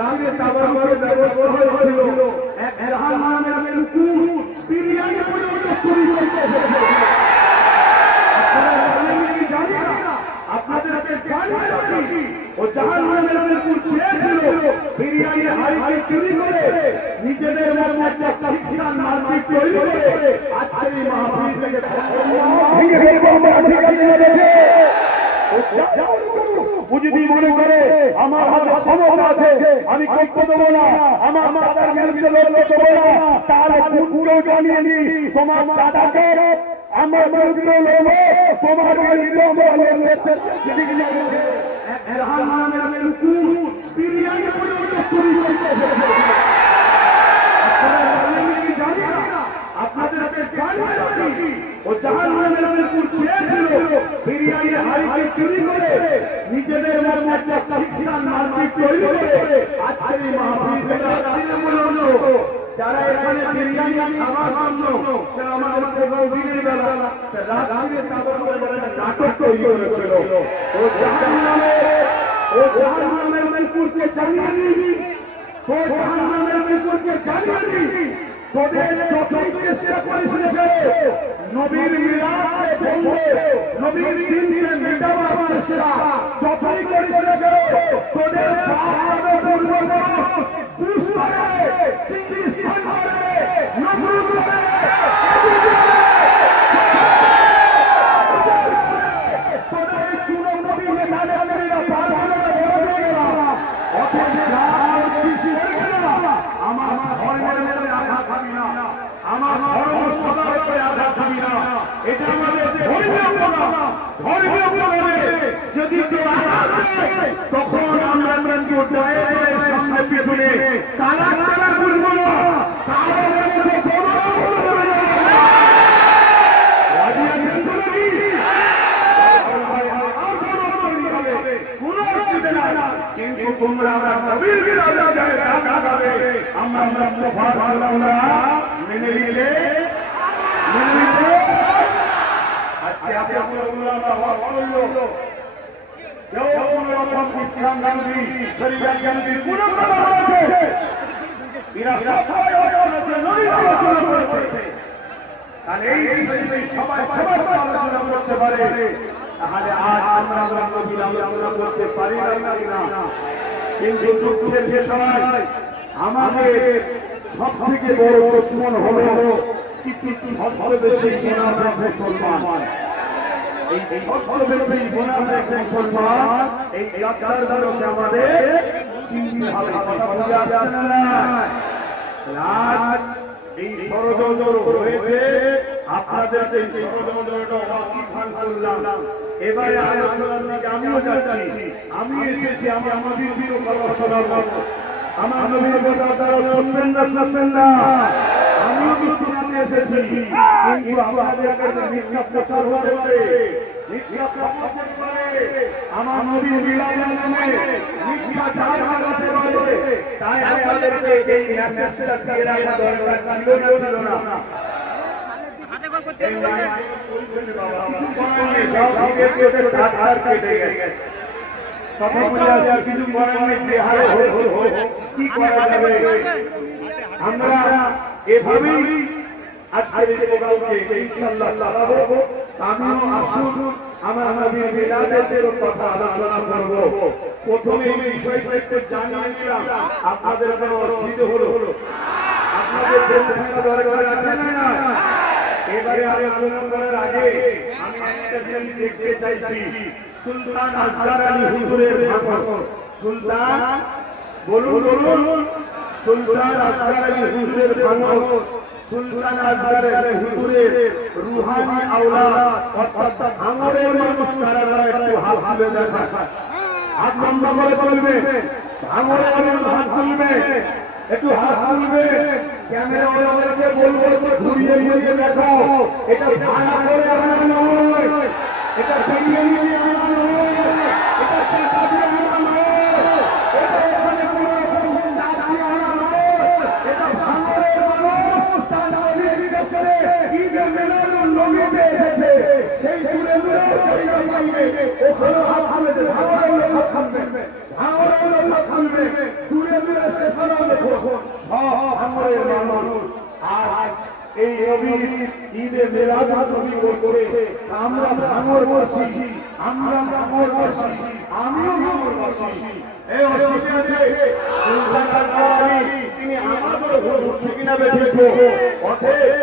রাতে তাবারুকের ব্যবস্থা হয়েছিল। এক জাহান নামের কুকুর বিরিয়ানি পর্যন্ত চুরি করতে এসেছে। আপনাদের হাতে জানি ও জাহান নামের কুকুর চেয়েছিল বিরিয়ানি হাড়িকে চুরি করে নিজেদের মধ্যে একটা খ্রিস্টান মারপিট তৈরি করে আজকের এই মাহফিল থেকে যদি মনে করে আমার হাতে ক্ষমতা আছে আমি করতে দেবো না, আমার দাদার বিরুদ্ধে লড়তে দেবো না, তাহলে কুকুরও জানিয়ে নি তোমার দাদাকে আমার বিরুদ্ধে লড়বো, তোমার বিরুদ্ধে আমরা লড়তে বিরিয়ানি পর্যন্ত চুরি করতে এসেছে। আপনাদের হাতে জানি ও জাহান নামের কুকুর চেয়েছিল বিরিয়ানি হাড়িকে চুরি করে নিজেদের মধ্যে একটা খ্রিস্টান মারপিট তৈরি করে আজকের এই মাহফিল থেকে যারা এখানে বিরিয়ানি খাওয়ার জন্য আমাদের দিনের বেলা রাত্রে নাটক তৈরি করেছিল ও জাহান নামের কুকুরকে জানিয়ে দিবি, ও জাহান নামের কুকুরকে জানিয়ে দিবি তোদের যতই চেষ্টা করেছিল নবীর মিলাদকে বলবে, নবীর দিনকে মেটাবার চেষ্টা যতই করেছিল তোদের বাবা বলবো পুরুষ করে চিঙ্গিস খান করে নমরুদ করে তোদের চুনো নবী মেটালে আমরা পারবো না, বলে গেলাম অথচ আমার ধর্মের আঘাত খাবি না, আমার ধর্ম সদাচারে আঘাত খাবি না, এটা আমাদের ধর্মীয় প্রণাম। ধর্মীয় প্রণামে যদি কেউ আঘাত দেয় তখন আমরা সামনে পিছনে কালা কালা বলবো না, সাহাবাদের মধ্যে রাজি আছেন তো নাকি? কিন্তু তোমরা আমরা নবীর বিরুদ্ধে আমরা মুস্তাফার আল্লাহ মেনে নিলে আজকে আপনারা উলামা ওয়াজ করলো কেউ কোন রকম ইসলাম গান্ধী শরিয়ত গান্ধী কোন কথা বলেছে এরা সবাই নবীর আলোচনা করেছে। তাহলে এই বিষয়ে সবাই আলোচনা করতে পারে, তাহলে আজ আমরা নবীর আলোচনা করতে পারি না। কিন্তু দুঃখের বিষয় আমাদের সব থেকে বড় দুশমন হলো কিছু ছদ্মবেশী মুনাফিক মুসলমান। এই ছদ্মবেশী মুনাফিক মুসলমান এই গাদ্দারগুলোকে আমাদের চিনতে হবে। কথা বলে আসছে না? আজ এই ষড়যন্ত্র হয়েছে, আপনাদের এই ষড়যন্ত্রটা ওয়াকিফান করলাম। এবারে আলোচনার দিকে আমিও যাচ্ছি, আমি এসেছি আমি আমাদের বিরুদ্ধে কথা শোনাবো। আমার নবীর কথা তারা শুনবেন না, আমিও বিশ্বনাথে এসেছি, কিন্তু আমাদের কাছে মিথ্যা প্রচার হতে পারে, মিথ্যা প্রচার হতে পারে, আমার নবীর মিলাদের নামে মিথ্যা চাল লাগাতে পারে। তাই আমাদেরকে এই মেসেজটা দিয়ে রাখা দরকার ছিল না। কথা বলে আসা কিছু করার নেই, যে হারে কি করা যাবে। আমরা এভাবেই আজকের এই প্রোগ্রামকে ইনশাআল্লাহ চালাবো। আমিও আসুন আমার নবীর মিলাদের কথা আলোচনা করব। প্রথমে এই বিষয়টা একটু জানিয়ে নিলাম, আপনাদের কোনো অসুবিধা হলো আপনাদের দরকার আছে না? এবারে আলোচনা করার আগে আমি একটা জিনিস দেখতে চাইছি, সুলতান আসগার আলী হুজুরের ভাষণ। সুলতান বলুন সুলতান আসগার আলী হুজুরের ভাষণ। সুলতান আসগার আলী হুজুরের রুহানি আওলাদ অর্থাৎ ভাঙড়ের মানুষ তারা একটু হাত তুলে দেখা, হাত লম্বা করে তুলবে, ভাঙড়ের মানুষ হাত তুলবে, একটু হাত তুলবে। ক্যামেরা ওয়ালাদেরকে বলবো ঘুরিয়ে ঘুরিয়ে দেখাও, এটা ভাড়া করে আনা নয়, এটা ফিরিয়ে নিয়ে আনা নয়, এটা টাকা দিয়ে আনা নয়, এটা এখানে কোনো রকম চাপ দিয়ে আনা নয়, এটা ভাঙড়ের মানুষ তার নির্দেশে ঈদে মিলাদুন নবীতে এসেছে, সেই দূরে দূরে জায়গা পাইবে, ওখানে হাত থামবে, ভাঙড়ের লোক হাত থামবে, ভাঙড়ের লোক হাত থামবে, দূরে এই নবী ঈদে মিলাদ নবী করছে, আমরা ভাঙর বর্ষি, আমরা ভাঙর বর্ষি, আমিও ভাঙর বর্ষি। এই অসুবিধা আছে সুলতান আলী তিনি আমাদের ঘর থেকে না বেঁধে অতএব